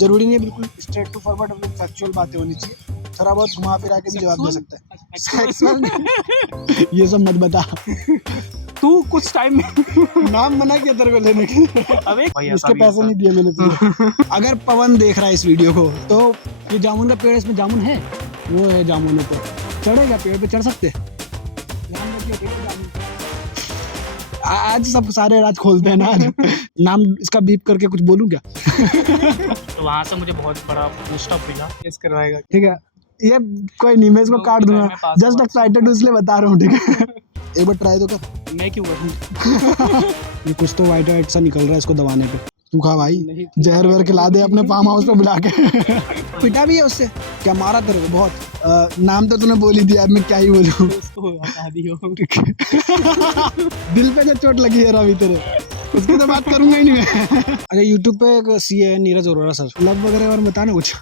जरूरी नहीं है बिल्कुल स्ट्रेट टू फॉरवर्ड, मतलब फैक्चुअल बातें होनी चाहिए, थोड़ा बहुत घुमा फिरा के भी जवाब दे सकता है। सेक्सुअल ये सब मत बता। तू कुछ टाइम में नाम मना किया तेरे को लेने के। अबे इसके पैसे नहीं दिए मैंने तुझे। अगर पवन देख रहा है इस वीडियो को तो ये जामुन का पेड़, इसमें जामुन है, वो है जामुन पे चढ़ेगा, पेड़ पे चढ़ सकते। ध्यान रखिए, ठीक है जामुन। आज सब सारे राज खोलते हैं ना आज। नाम इसका बीप करके कुछ बोलूं क्या? तो वहाँ से मुझे बहुत बड़ा बूस्ट अप मिला। केस करवाएगा? ठीक है, ये कोई नहीं, मैं इसको काट दूंगा, जस्ट एक्साइटेड हूँ इसलिए बता रहा हूँ, ठीक है। एक बार ट्राई तो कर। मैं क्यों करूँ? ये कुछ तो वाइट वाइट सा निकल रहा है इसको दबाने पे। तू खा भाई, जहर वहर खिला दे अपने फार्म हाउस पे बुला के। पिटा भी है उससे? क्या मारा तेरे को बहुत? नाम तो तूने बोल ही दिया, अब मैं क्या ही बोलूं। उसको हटा दियो। दिल पे जो चोट लगी है रवि तेरे, उसकी तो बात करूंगा ही नहीं मैं। अच्छा, यूट्यूब पे एक सीए है नीरज अरोड़ा सर, लव वगैरह और बताना कुछ।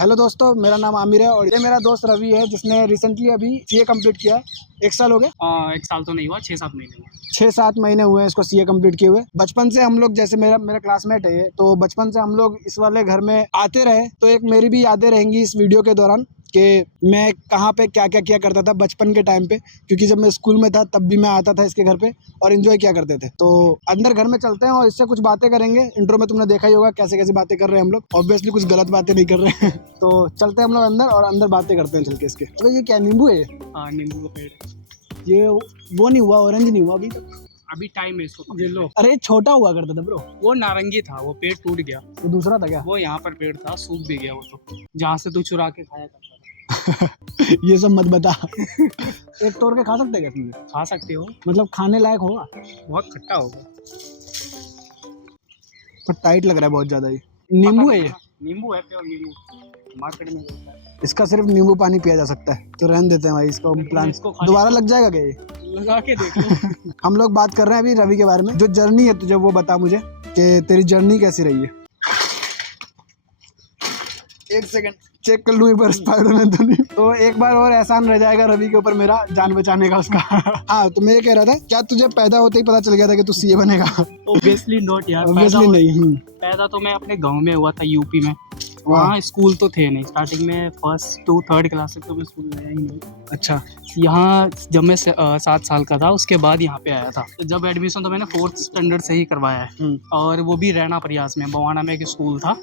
हेलो दोस्तों, मेरा नाम आमिर है और ये मेरा दोस्त रवि है जिसने रिसेंटली अभी सीए कंप्लीट किया है। 1 साल हो गए? 1 साल तो नहीं हुआ, 6-7 महीने हुआ। 6-7 महीने हुए हैं इसको सीए कंप्लीट किए हुए। बचपन से हम लोग, जैसे मेरा क्लासमेट है ये, तो बचपन से हम लोग इस वाले घर में आते रहे, तो एक मेरी भी यादें रहेंगी इस वीडियो के दौरान कि मैं कहाँ पे क्या क्या किया करता था बचपन के टाइम पे, क्योंकि जब मैं स्कूल में था तब भी मैं आता था इसके घर पे और एंजॉय किया करते थे। तो अंदर घर में चलते हैं और इससे कुछ बातें करेंगे। इंट्रो में तुमने देखा ही होगा कैसे कैसे बातें कर रहे हैं हम लोग, ऑब्वियसली कुछ गलत बातें नहीं कर रहे हैं। तो चलते हैं हम लोग अंदर और अंदर बातें करते हैं चल के इसके। तो ये क्या नींबू है? हाँ, नींबू का पेड़। ये वो नहीं हुआ, ऑरेंज नहीं हुआ अभी तक? अभी टाइम है, इसको पकड़ लो। अरे छोटा हुआ करता था ब्रो। वो नारंगी था, वो पेड़ टूट गया। वो दूसरा था क्या? वो यहाँ पर पेड़ था, सूख भी गया वो, तो जहाँ से तू चुरा के खाया करता था। ये सब मत बता। एक तोड़ के खा सकते हैं क्या? खा सकते हो, मतलब खाने लायक होगा? बहुत खट्टा होगा, पर टाइट लग रहा है बहुत ज्यादा। ये नींबू है? ये नींबू है, प्योर नींबू मार्केट में मिलता है। इसका सिर्फ नींबू पानी पिया जा सकता है, तो रहने देते हैं भाई इसको। प्लांट दोबारा लग जाएगा क्या ये? लगा के देखो। हम लोग बात कर रहे हैं अभी रवि के बारे में। जो जर्नी है तुझे वो बता मुझे कि तेरी जर्नी कैसी रही है। 1 सेकंड चेक कर लूँ एक बार स्पाइडरमैन तो नहीं। तो एक बार और एहसान रह जाएगा रवि के ऊपर मेरा, जान बचाने का उसका। हाँ, तो मैं ये कह रहा था, क्या तुझे पैदा होते ही पता चल गया था कि तू सीए बनेगा? ऑब्वियसली नॉट यार, ऑब्वियसली नहीं। पैदा तो मैं अपने गांव में हुआ था, यूपी में। वहाँ स्कूल तो थे नहीं, स्टार्टिंग में 1st to 3rd क्लास तक तो मैं स्कूल गया ही नहीं। अच्छा। यहाँ जब मैं 7 साल का था, उसके बाद यहाँ पे आया था। जब एडमिशन तो मैंने 4th स्टैंडर्ड से ही करवाया है, और वो भी रैना प्रयास में, बवाना में एक स्कूल था,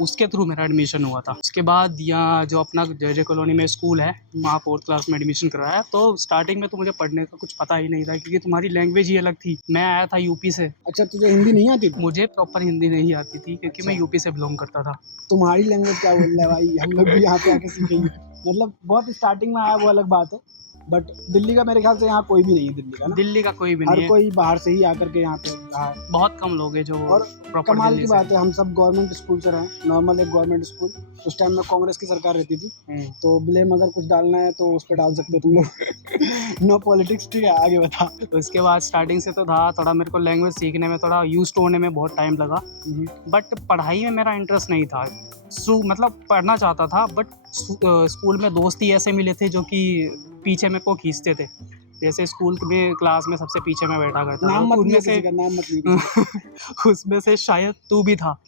उसके थ्रू मेरा एडमिशन हुआ था। उसके बाद यहाँ जो अपना JJ कॉलोनी में स्कूल है, वहाँ 4th क्लास में एडमिशन करवाया। तो स्टार्टिंग में तो मुझे पढ़ने का कुछ पता ही नहीं था, क्योंकि तुम्हारी लैंग्वेज ही अलग थी। मैं आया था यूपी से। अच्छा, तुझे हिंदी नहीं आती? मुझे प्रॉपर हिंदी नहीं आती थी, क्योंकि मैं यूपी से बिलोंग करता था। तुम्हारी लैंग्वेज क्या बोल रहा है भाई, हम लोग भी यहाँ पे आके सीखेंगे। मतलब बहुत स्टार्टिंग में आया वो अलग बात है, बट दिल्ली का मेरे ख्याल से यहाँ कोई भी नहीं है। दिल्ली का ना, दिल्ली का कोई भी नहीं है, हर कोई बाहर से ही आकर के यहाँ पे रहा है। बहुत कम लोग हैं जो और कमाल की बात है, हम सब गवर्नमेंट स्कूल से रहे, नॉर्मल एक गवर्नमेंट स्कूल। उस टाइम में कांग्रेस की सरकार रहती थी, तो ब्लेम अगर कुछ डालना है तो उस पर डाल सकते हो तुम लोग। नो पॉलिटिक्स, ठीक है, आगे बता। तो इसके बाद स्टार्टिंग से तो था थोड़ा, मेरे को लैंग्वेज सीखने में, थोड़ा यूज टू होने में बहुत टाइम लगा, बट पढ़ाई में मेरा इंटरेस्ट नहीं था। मतलब पढ़ना चाहता था, बट स्कूल में दोस्त ही ऐसे मिले थे जो कि पीछे मेरे को खींचते थे। जैसे स्कूल में क्लास में सबसे पीछे में बैठा करता था, उनमें से नाम मत उसमें से शायद तू भी था।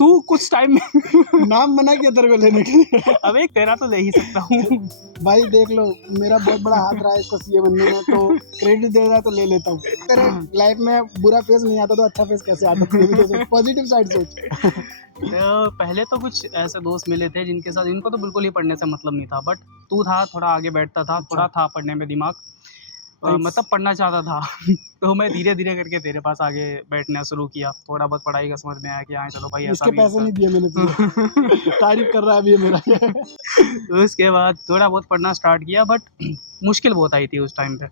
तू कुछ टाइम में नाम मना किया तेरे को लेने के लिए। अब एक तेरा तो ले ही सकता हूँ भाई, देख लो मेरा बहुत बड़ा हाथ रहा है इसको सीए बनने में, तो क्रेडिट दे रहा है तो ले लेता हूँ। तेरे लाइफ में बुरा फेस नहीं आता तो अच्छा फेस कैसे आता? पॉजिटिव साइड सोच। तो पहले तो कुछ ऐसे दोस्त मिले थे जिनके साथ, इनको तो बिल्कुल ही पढ़ने से मतलब नहीं था, बट तू था, थोड़ा आगे बैठता था, थोड़ा था पढ़ने में दिमाग, मतलब पढ़ना चाहता था। तो मैं धीरे धीरे करके तेरे पास आगे बैठना शुरू किया। थोड़ा बहुत पढ़ाई का समझ में आया कि हाँ चलो भाई, इसके पैसे नहीं दिए मैंने तुझे। तारीफ कर रहा है अभी मेरा। तो उसके बाद थोड़ा बहुत पढ़ना स्टार्ट किया, बट मुश्किल बहुत आई थी उस टाइम पे।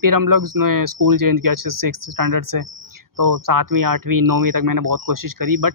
फिर हम लोग स्कूल चेंज किया 6th स्टैंडर्ड से, तो 7वीं 8वीं 9वीं तक मैंने बहुत कोशिश करी, बट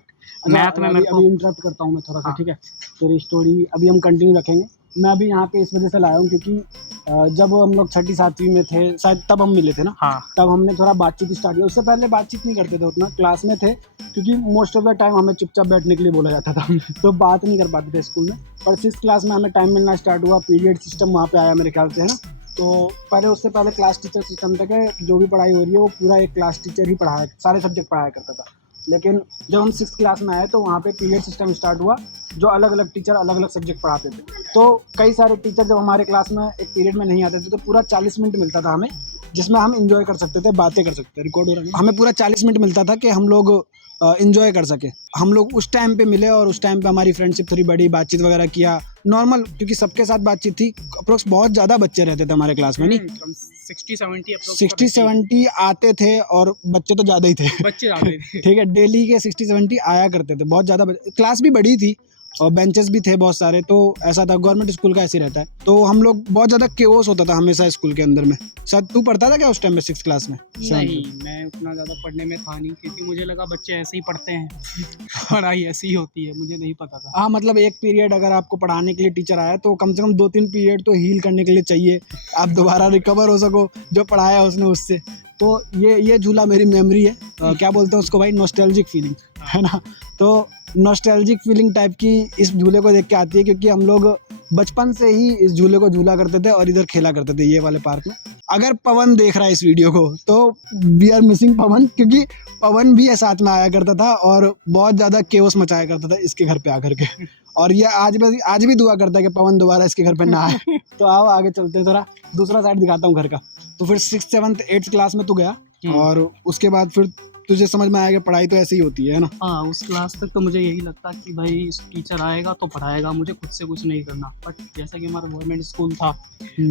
मैथ में मेरे को। अभी इंटरप्ट करता हूँ मैं थोड़ा सा, ठीक है? तेरी स्टोरी अभी हम कंटिन्यू रखेंगे। मैं अभी यहाँ पे इस वजह से लाया हूँ क्योंकि जब हम लोग 6ठी 7वीं में थे शायद, तब हम मिले थे ना। हाँ। तब हमने थोड़ा बातचीत स्टार्ट किया। उससे पहले बातचीत नहीं करते थे उतना, क्लास में थे, क्योंकि मोस्ट ऑफ द टाइम हमें चुपचाप बैठने के लिए बोला जाता था। तो बात नहीं कर पाते थे स्कूल में। पर 6th क्लास में हमें टाइम मिलना स्टार्ट हुआ, पीरियड सिस्टम वहाँ पे आया मेरे ख्याल से, है ना? तो पहले, उससे पहले क्लास टीचर सिस्टम तक है, जो भी पढ़ाई हो रही है वो पूरा एक क्लास टीचर ही पढ़ाया, सारे सब्जेक्ट पढ़ाया करता था। लेकिन जब हम 6th क्लास में आए तो वहाँ पे पीरियड सिस्टम स्टार्ट हुआ, जो अलग अलग टीचर अलग अलग सब्जेक्ट पढ़ाते थे। तो कई सारे टीचर जब हमारे क्लास में एक पीरियड में नहीं आते थे तो पूरा 40 मिनट मिलता था हमें, जिसमें हम इंजॉय कर सकते थे, बातें कर सकते थे। रिकॉर्ड हो रहा है, हमें पूरा 40 मिनट मिलता था कि हम लोग इंजॉय कर सके। हम लोग उस टाइम पे मिले और उस टाइम पे हमारी फ्रेंडशिप थोड़ी बड़ी, बातचीत वगैरह किया नॉर्मल, क्योंकि सबके साथ बातचीत थी। अप्रोक्स बहुत ज़्यादा बच्चे रहते थे हमारे क्लास में, नहीं 60-70 आते थे और बच्चे तो ज़्यादा ही थे, बच्चे ज़्यादा थे। ठीक है, डेली के 60-70 आया करते थे, बहुत ज़्यादा। क्लास भी बड़ी थी और बेंचेस भी थे बहुत सारे, तो ऐसा था, गवर्नमेंट स्कूल का ऐसे रहता है। तो हम लोग बहुत ज़्यादा केओस होता था हमेशा स्कूल के अंदर में। शायद तू पढ़ता था क्या उस टाइम में 6th क्लास में? नहीं, मैं उतना ज़्यादा पढ़ने में था नहीं, क्योंकि मुझे लगा बच्चे ऐसे ही पढ़ते हैं, पढ़ाई ऐसी ही होती है, मुझे नहीं पता था। हाँ, मतलब एक पीरियड अगर आपको पढ़ाने के लिए टीचर आया तो कम से कम 2-3 पीरियड तो हील करने के लिए चाहिए, आप दोबारा रिकवर हो सको जो पढ़ाया उसने उससे। तो ये झूला मेरी मेमोरी है, क्या बोलते हैं उसको भाई, नॉस्टैल्जिक फीलिंग, है ना। तो नॉस्टैल्जिक फीलिंग टाइप की इस झूले को देख के आती है, क्योंकि हम लोग बचपन से ही इस झूले को झूला करते थे और इधर खेला करते थे, ये वाले पार्क में। अगर पवन देख रहा है इस वीडियो को तो वी आर मिसिंग पवन, क्योंकि पवन भी साथ में आया करता था और बहुत ज़्यादा केओस मचाया करता था इसके घर पे आकर के। और ये आज भी दुआ करता है कि पवन दोबारा इसके घर पे ना आए। तो आओ आगे चलते हैं, थोड़ा दूसरा साइड दिखाता हूँ घर का। तो फिर 6th 7th 8th क्लास में तू गया और उसके बाद फिर तुझे समझ में आया कि पढ़ाई तो ऐसी ही होती है ना। हाँ, उस क्लास तक तो मुझे यही लगता कि भाई टीचर आएगा तो पढ़ाएगा, मुझे खुद से कुछ नहीं करना। बट जैसा कि हमारा गवर्नमेंट स्कूल था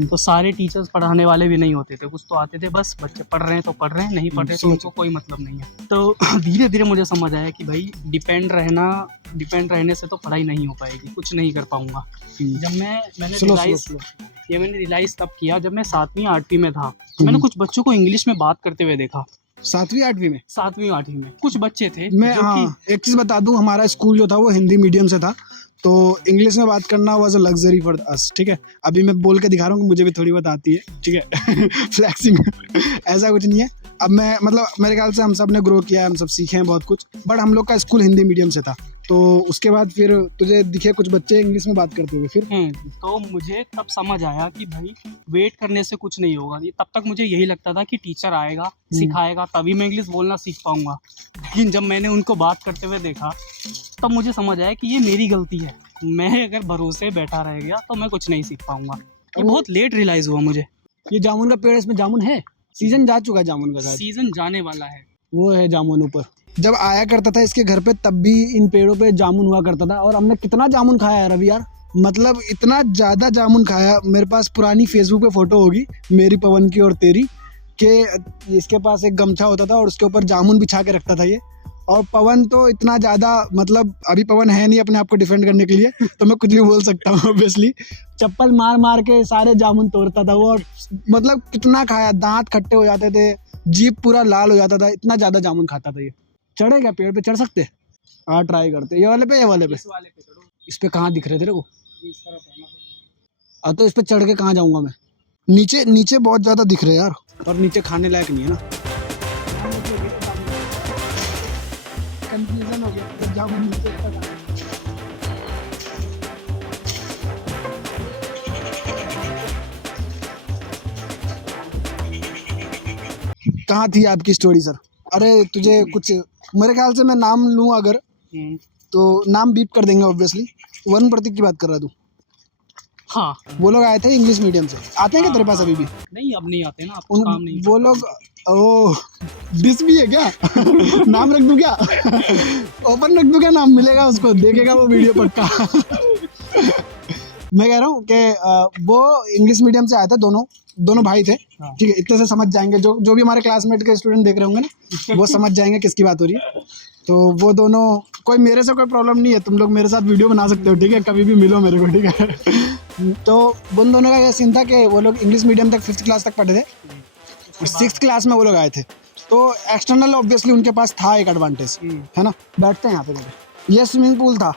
तो सारे टीचर्स पढ़ाने वाले भी नहीं होते थे, कुछ तो आते थे, बस बच्चे पढ़ रहे हैं तो पढ़ रहे हैं, नहीं पढ़ रहे तो उनको कोई मतलब नहीं है। तो धीरे धीरे मुझे समझ आया कि भाई डिपेंड रहने से तो पढ़ाई नहीं हो पाएगी, कुछ नहीं कर पाऊंगा। जब मैंने रियलाइज तब किया जब मैं 7वीं 8वीं में था। मैंने कुछ बच्चों को इंग्लिश में बात करते हुए देखा। 7वीं 8वीं में? 7वीं 8वीं में कुछ बच्चे थे। मैं एक चीज़ बता दूं, हमारा स्कूल जो था वो हिंदी मीडियम से था, तो इंग्लिश में बात करना was a luxury for us, ठीक है। अभी मैं बोल के दिखा रहा हूँ कि मुझे भी थोड़ी बहुत आती है, ठीक है। फ्लैक्सिंग ऐसा कुछ नहीं है। अब मैं मतलब मेरे ख्याल से हम सब ने ग्रो किया है, हम सब सीखे हैं बहुत कुछ, बट हम लोग का स्कूल हिंदी मीडियम से था। तो उसके बाद फिर तुझे दिखे कुछ बच्चे इंग्लिश में बात करते हुए, फिर तो मुझे तब समझ आया कि भाई वेट करने से कुछ नहीं होगा। तब तक मुझे यही लगता था कि टीचर आएगा, सिखाएगा, तभी मैं इंग्लिश बोलना सीख पाऊंगा। लेकिन जब मैंने उनको बात करते हुए देखा तब मुझे समझ आया कि ये मेरी गलती है। मैं अगर भरोसे बैठा रह गया तो मैं कुछ नहीं सीख पाऊंगा। ये बहुत लेट रियलाइज हुआ मुझे। ये जामुन का पेड़, इसमें जामुन है, सीजन जा चुका है जामुन का, सीजन जाने वाला है, वो है जामुन ऊपर। जब आया करता था इसके घर पे तब भी इन पेड़ों पे जामुन हुआ करता था, और हमने कितना जामुन खाया है रवि यार, मतलब इतना ज़्यादा जामुन खाया। मेरे पास पुरानी फेसबुक पे फोटो होगी मेरी, पवन की और तेरी, कि इसके पास एक गमछा होता था और उसके ऊपर जामुन बिछा के रखता था ये। और पवन तो इतना ज़्यादा, मतलब अभी पवन है नहीं अपने आप को डिफेंड करने के लिए, तो मैं कुछ भी बोल सकता हूँ ऑब्वियसली। चप्पल मार मार के सारे जामुन तोड़ता था वो, और मतलब कितना खाया, दांत खट्टे हो जाते थे, जीभ पूरा लाल हो जाता था, इतना ज़्यादा जामुन खाता था ये। चढ़ेगा पेड़ पे, चढ़ सकते? हाँ ट्राई करते। ये वाले पे, ये वाले पे? इस पे कहाँ दिख रहे तेरे को? तो इस पे चढ़ के कहाँ जाऊँगा मैं? नीचे नीचे बहुत ज़्यादा दिख रहे यार, और नीचे खाने लायक नहीं है ना। कंफ्यूजन हो गया, जामुन नीचे कहाँ थी आपकी स्टोरी सर? अरे तुझे कुछ, मेरे ख्याल से मैं नाम लूँ अगर तो नाम बीप कर देंगे ऑब्वियसली। वरुण प्रतीक की बात कर रहा तू? हाँ, वो लोग आए थे इंग्लिश मीडियम से, आते हैं क्या तेरे पास अभी भी? नहीं, अब नहीं आते ना, आपको काम नहीं। वो लोग, ओह डिस भी है क्या? नाम रख दूं क्या? ओपन रख दूं क्या? नाम मिलेगा उसको, देखेगा वो वीडियो पक्का। मैं कह रहा हूँ कि वो इंग्लिश मीडियम से आए थे, दोनों भाई थे, ठीक है। इतने से समझ जाएंगे, जो भी हमारे क्लासमेट के स्टूडेंट देख रहे होंगे ना, वो समझ जाएंगे किसकी बात हो रही है। तो वो दोनों, कोई मेरे से कोई प्रॉब्लम नहीं है, तुम लोग मेरे साथ वीडियो बना सकते हो, ठीक है, कभी भी मिलो मेरे को, ठीक है। तो उन दोनों का ये सीन था कि वो लोग इंग्लिश मीडियम तक 5th क्लास तक पढ़े थे, और 6th क्लास में वो लोग आए थे। तो एक्सटर्नल ऑब्वियसली उनके पास था एक एडवांटेज, है ना। बैठते हैं यहाँ पे। ये स्विमिंग पूल था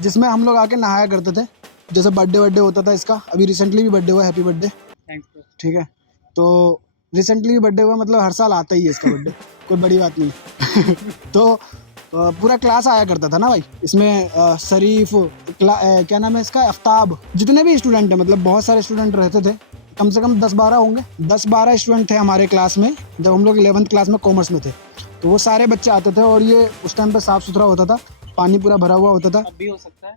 जिसमें हम लोग आके नहाया करते थे, जैसे बर्थडे होता था इसका। अभी रिसेंटली भी बर्थडे हुआ, हैप्पी बर्थडे, ठीक है। तो रिसेंटली भी बर्थडे हुआ, मतलब हर साल आता ही है इसका बर्थडे, कोई बड़ी बात नहीं। तो पूरा क्लास आया करता था ना भाई इसमें। शरीफ, क्या नाम है इसका, आफ्ताब, जितने भी स्टूडेंट हैं, मतलब बहुत सारे स्टूडेंट रहते थे, कम से कम 10-12 होंगे, 10-12 स्टूडेंट थे हमारे क्लास में, जब हम लोग 11th क्लास में कॉमर्स में थे। तो वो सारे बच्चे आते थे और ये उस टाइम पे साफ़ सुथरा होता था, पानी पूरा भरा हुआ होता था। अब भी हो सकता है।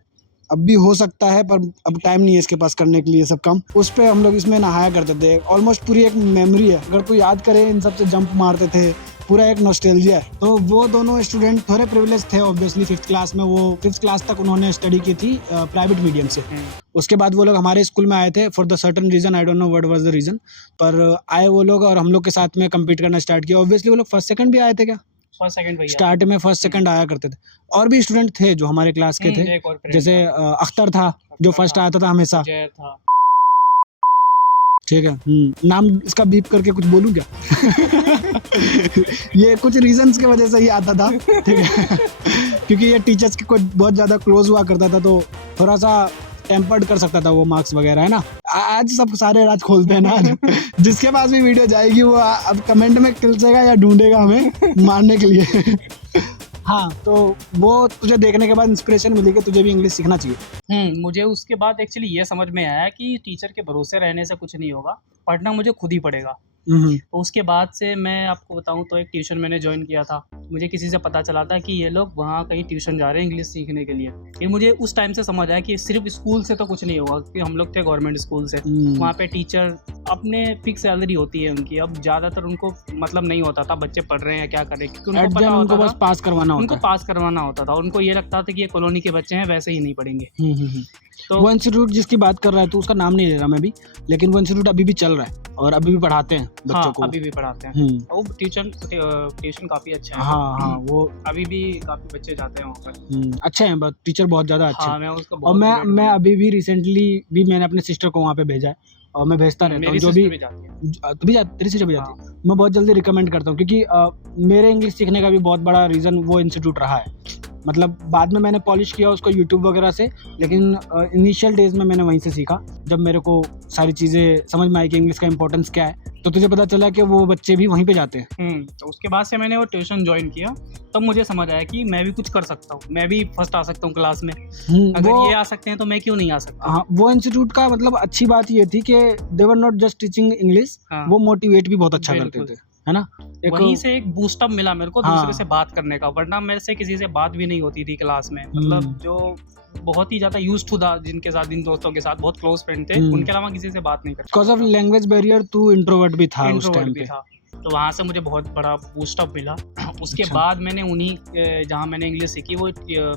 अब भी हो सकता है पर अब टाइम नहीं है इसके पास करने के लिए सब काम। उस पे हम लोग इसमें नहाया करते थे। ऑलमोस्ट पूरी एक मेमोरी है, अगर तू याद करे इन सब से जंप मारते थे, पूरा एक नॉस्टैल्जिया है। तो वो दोनों स्टूडेंट थोड़े प्रिविलेज थे ऑब्वियसली। 5th क्लास में, वो 5th क्लास तक उन्होंने स्टडी की थी प्राइवेट मीडियम से। उसके बाद वो लोग हमारे स्कूल में आए थे for the certain reason, I don't know what was the reason, पर आए वो लोग और हम लोग के साथ में कम्पीट करना स्टार्ट किया। ऑब्वियसली वो लोग फर्स्ट सेकंड भी आए थे क्या? फर्स्ट सेकंड भैया स्टार्ट में फर्स्ट सेकंड आया करते थे। और भी स्टूडेंट थे जो हमारे क्लास के थे, एक और friend जैसे था, अख्तर था जो फर्स्ट आता था हमेशा। जैर था। ठीक है, नाम इसका बीप करके कुछ बोलूँ क्या? ये कुछ रीजंस की वजह से ही आता था, ठीक है। क्योंकि ये टीचर्स के कुछ बहुत ज़्यादा क्लोज हुआ करता था, तो थोड़ा सा टेम्पर्ड कर सकता था वो मार्क्स वगैरह, है ना। आज सब सारे राज खोलते हैं ना आज। जिसके पास भी वीडियो जाएगी वो अब कमेंट में किलसेगा या ढूंढेगा हमें मारने के लिए। हाँ, तो वो तुझे देखने के बाद इंस्पिरेशन मिली कि तुझे भी इंग्लिश सीखना चाहिए। मुझे उसके बाद एक्चुअली ये समझ में आया कि टीचर के भरोसे रहने से कुछ नहीं होगा, पढ़ना मुझे खुद ही पड़ेगा। तो उसके बाद से मैं आपको बताऊं तो एक ट्यूशन मैंने ज्वाइन किया था। मुझे किसी से पता चला था कि ये लोग वहाँ कहीं ट्यूशन जा रहे हैं इंग्लिश सीखने के लिए। फिर मुझे उस टाइम से समझ आया कि सिर्फ स्कूल से तो कुछ नहीं होगा, क्योंकि हम लोग थे गवर्नमेंट स्कूल से। वहाँ पे टीचर अपने फिक्स सैलरी होती है उनकी, अब ज़्यादातर उनको मतलब नहीं होता था बच्चे पढ़ रहे हैं क्या कर रहे हैं, क्योंकि उनको पता उनको होता बस था पास करवाना उनको होता है। पास करवाना होता था। उनको ये लगता था कि ये कॉलोनी के बच्चे हैं, वैसे ही नहीं पढ़ेंगे। तो वो इंस्टीट्यूट जिसकी बात कर रहा है तो उसका नाम नहीं ले रहा मैं भी, लेकिन वो इंस्टीट्यूट अभी भी चल रहा है और अभी भी पढ़ाते हैं बच्चों हाँ, को। अभी भी पढ़ाते हैं। वो ट्यूशन काफ़ी अच्छा है। हाँ, वो अभी भी काफ़ी बच्चे जाते हैं वहाँ पर। अच्छे हैं, बट टीचर बहुत ज़्यादा अच्छे हाँ, हैं। मैं उसका और बहुत मैं ग्रेट अभी भी रिसेंटली भी मैंने अपने सिस्टर को वहाँ पे भेजा है और मैं भेजता रहता हूँ। मेरी जो सिस्टर भी भी जाती है। तू भी तेरी सिस्टर भी जाती है। मैं बहुत जल्दी रिकमेंड करता हूँ, क्योंकि मेरे इंग्लिश सीखने का भी बहुत बड़ा रीज़न वो इंस्टीट्यूट रहा है। मतलब बाद में मैंने पॉलिश किया उसको यूट्यूब वगैरह से, लेकिन इनिशियल डेज में मैंने वहीं से सीखा। जब मेरे को सारी चीज़ें समझ में आई कि इंग्लिश का इंपॉर्टेंस क्या है, तो तुझे पता चला कि वो बच्चे भी वहीं पे जाते हैं। तो उसके बाद से मैंने वो ट्यूशन ज्वाइन किया, तब मुझे समझ आया कि मैं भी कुछ कर सकता हूँ, मैं भी फर्स्ट आ सकता हूँ क्लास में। अगर ये आ सकते हैं तो मैं क्यों नहीं आ सकता। हाँ, वो इंस्टीट्यूट का मतलब अच्छी बात ये थी कि they were not just teaching English, वो मोटिवेट भी बहुत अच्छा करते थे, है ना। वहीं से एक बूस्टअप मिला मेरे को दूसरे से बात करने का, वरना मेरे से किसी से बात भी नहीं होती थी क्लास में। मतलब जो बहुत ही ज्यादा यूज्ड टू था, जिनके साथ, जिन दोस्तों के साथ बहुत क्लोज फ्रेंड थे, उनके अलावा किसी से बात नहीं करता। बिकॉज ऑफ लैंग्वेज बैरियर तू इंट्रोवर्ट भी था उस टाइम पे। तो वहाँ से मुझे बहुत बड़ा बूस्टअप मिला। उसके बाद मैंने उन्हीं जहाँ मैंने इंग्लिश सीखी वो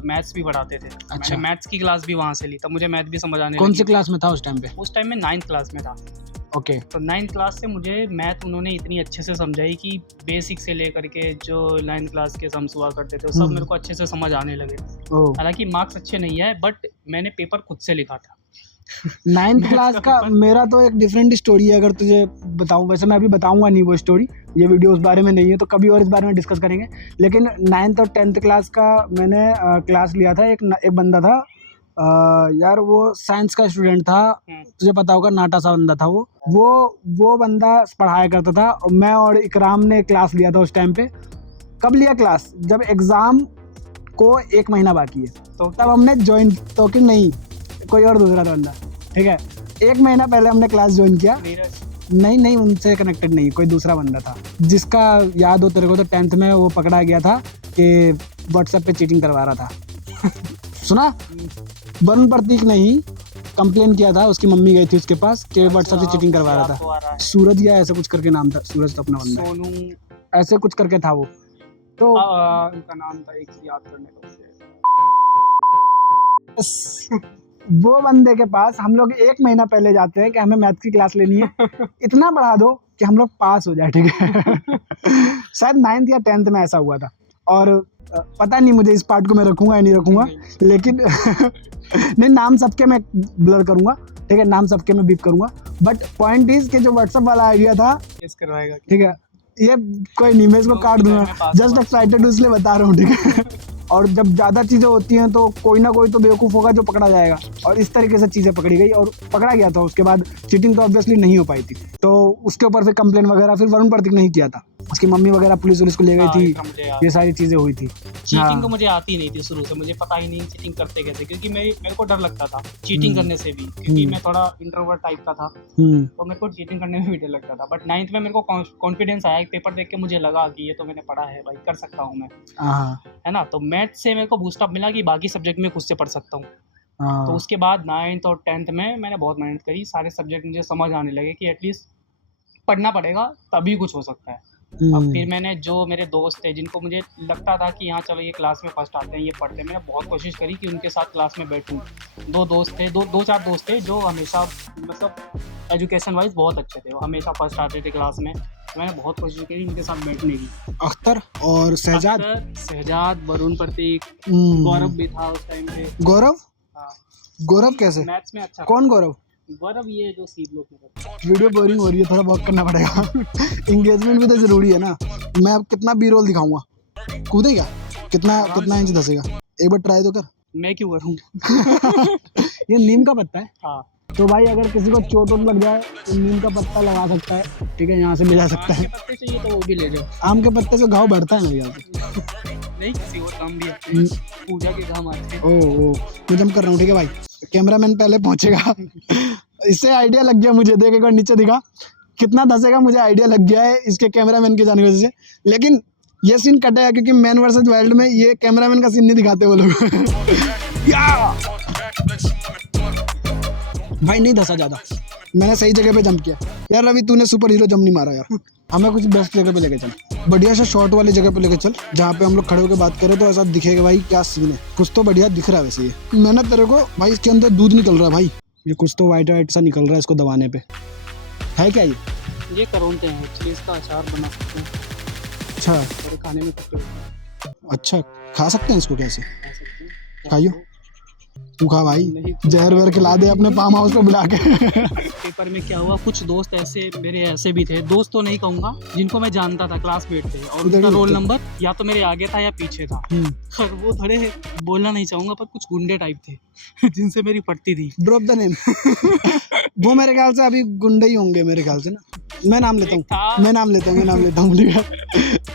मैथ्स भी पढ़ाते थे। मैंने मैथ्स की क्लास भी वहाँ से ली, तब मुझे मैथ भी समझ आने लगी। कौन सी क्लास में था उस टाइम पे? उस टाइम में 9th क्लास में था। ओके। तो 9th क्लास से मुझे मैथ उन्होंने इतनी अच्छे से समझाई कि बेसिक से लेकर के जो 9th क्लास के सम्स हुआ करते थे सब मेरे को अच्छे से समझ आने लगे। हालांकि मार्क्स अच्छे नहीं आए, बट मैंने पेपर खुद से लिखा था। 9th क्लास का मेरा तो एक डिफरेंट स्टोरी है, अगर तुझे बताऊं। वैसे मैं अभी बताऊंगा नहीं वो स्टोरी, ये वीडियो उस बारे में नहीं है, तो कभी और इस बारे में डिस्कस करेंगे। लेकिन 9th और 10th क्लास का मैंने क्लास लिया था। एक बंदा था यार, वो साइंस का स्टूडेंट था, तुझे पता होगा, नाटा सा बंदा था वो बंदा पढ़ाया करता था। मैं और इकराम ने क्लास लिया था उस टाइम पे। कब लिया क्लास? जब एग्ज़ाम को 1 महीना बाकी है, तो तब हमने ज्वाइन। तो कि नहीं, कोई और दूसरा था बंदा, ठीक है। 1 महीना पहले हमने क्लास ज्वाइन किया। नहीं, उनसे कनेक्टेड नहीं, कोई दूसरा बंदा था, जिसका याद हो तेरे को तो 10th में वो पकड़ा गया था कि व्हाट्सएप पे चीटिंग करवा रहा था। सुना? वरुण प्रतीक नहीं, कंप्लेन किया था, उसकी मम्मी गई थी उसके पास कि व्हाट्सएप से चीटिंग करवा रहा था। सूरज या ऐसा कुछ करके नाम था, सूरज तो अपना बंदा, सोनू ऐसे कुछ करके था वो। तो उनका नाम था, एक याद करने को। वो बंदे के पास हम लोग 1 महीना पहले जाते हैं कि हमें मैथ की क्लास लेनी है, इतना बढ़ा दो कि हम लोग पास हो जाए, ठीक है। शायद 9th या 10th में ऐसा हुआ था। और पता नहीं मुझे इस पार्ट को मैं रखूंगा या नहीं रखूंगा, लेकिन नहीं, नाम सबके मैं ब्लर करूंगा, ठीक है, नाम सबके मैं बीप करूंगा। बट पॉइंट इज कि जो व्हाट्सएप वाला आइडिया था, ठीक है, ये कोई नहीं, मैं इसको काट दूंगा, जस्ट एक्साइटेड इसलिए बता रहा हूँ, ठीक है। और जब ज़्यादा चीज़ें होती हैं तो कोई ना कोई तो बेवकूफ़ होगा जो पकड़ा जाएगा, और इस तरीके से चीज़ें पकड़ी गई और पकड़ा गया था। उसके बाद चीटिंग तो ऑब्वियसली नहीं हो पाई थी, तो उसके ऊपर फिर कंप्लेन वगैरह फिर वरुण प्रतीक नहीं किया था। उसकी मम्मी वगैरह पुलिस को ले गई हाँ, थी, इतना मुझे याद। ये सारी चीजें हुई थी। चीटिंग तो मुझे आती नहीं थी शुरू से, मुझे पता ही नहीं चीटिंग करते कैसे, क्योंकि मेरे को डर लगता था चीटिंग करने से भी, क्योंकि मैं थोड़ा इंट्रोवर्ट टाइप का था, तो मेरे को चीटिंग करने में भी डर लगता था। बट 9th में मेरे को कॉन्फिडेंस आया, एक पेपर देख के मुझे लगा कि ये तो मैंने पढ़ा है भाई, कर सकता हूँ मैं, हाँ है ना। तो मैथ से मेरे को बूस्टअप मिला कि बाकी सब्जेक्ट में खुद से पढ़ सकता हूँ। हाँ। तो उसके बाद 9th और 10th में मैंने बहुत मेहनत करी, सारे सब्जेक्ट मुझे समझ आने लगे कि एटलीस्ट पढ़ना पड़ेगा तभी कुछ हो सकता है। अब फिर मैंने जो मेरे दोस्त थे जिनको मुझे लगता था कि हाँ चलो ये क्लास में फर्स्ट आते हैं, ये पढ़ते हैं, मैंने बहुत कोशिश करी कि उनके साथ क्लास में बैठूं। दो दोस्त थे, दो चार दोस्त थे जो हमेशा मतलब एजुकेशन वाइज बहुत अच्छे थे, वो हमेशा फर्स्ट आते थे क्लास में। तो मैंने बहुत कोशिश करी उनके साथ बैठने की। अख्तर और शहजाद, शहजाद, वरुण, प्रतीक, गौरव भी था उस टाइम पे। गौरव? हाँ, गौरव कैसे? मैथ्स में अच्छा। कौन गौरव? गौरव ये जो सी ब्लॉक में था। वीडियो बोरिंग हो रही है, थोड़ा बहुत करना पड़ेगा। एंगेजमेंट भी तो जरूरी है ना। मैं अब कितना बी रोल दिखाऊंगा, कूदेगा कितना इंच धसेगा, एक बार ट्राई तो कर। मैं क्यों करूँ? ये नीम का पत्ता है। हाँ, तो भाई अगर किसी को चोट वोट लग जाए तो नीम का पत्ता लगा सकता है, ठीक है, यहाँ से ले जा सकता है। पत्ते चाहिए तो वो भी ले जाओ। आम के पत्ते से घाव बढ़ता है मेरे ख्याल से। नहीं, किसी और काम भी आते हैं, पूजा के काम आते हैं। ओ मैं जम कर रहा हूँ, ठीक है भाई, कैमरामैन पहले पहुंचेगा। इससे आइडिया लग गया मुझे, देख एक बार नीचे दिखा कितना धसेगा, मुझे आइडिया लग गया है इसके कैमरामैन के जाने की वजह से। लेकिन ये सीन कटेगा क्योंकि मैन वर्सेस वाइल्ड में ये कैमरामैन का सीन नहीं दिखाते वो लोग। भाई नहीं धसा ज्यादा, मैंने सही जगह पे जंप किया। यार रवि तूने सुपर हीरो जंप नहीं मारा यार, हमें कुछ बेस्ट जगह पे लेके चल, बढ़िया सा शॉट वाली जगह पे लेके चल, जहाँ पे हम लोग खड़े होकर बात करें तो ऐसा दिखेगा भाई क्या सीन है। कुछ तो बढ़िया दिख रहा है वैसे ये। मैंने तेरे को भाई इसके अंदर दूध निकल रहा है भाई, ये कुछ तो वाइट सा निकल रहा है इसको दबाने पे, है क्या ये करोंते हैं एक्चुअली, इसका अचार बना सकते हैं। अच्छा और खाने में खट्टे होते हैं। अच्छा, खा सकते हैं इसको कैसे? खा सकते हैं। खाइयो, तू खा भाई, नहीं, जहर वहर खिला दे अपने फार्म हाउस पे बुला के। पेपर में क्या हुआ, कुछ दोस्त ऐसे मेरे ऐसे भी थे, दोस्त तो नहीं कहूँगा, जिनको मैं जानता था, क्लासमेट थे, और उनका रोल नंबर या तो मेरे आगे था या पीछे था। और वो थोड़े, बोलना नहीं चाहूँगा, पर कुछ गुंडे टाइप थे जिनसे मेरी पड़ती थी। Drop the name. वो मेरे ख्याल से अभी गुंडे ही होंगे मेरे ख्याल से ना। मैं नाम लेता हूँ, ठीक है।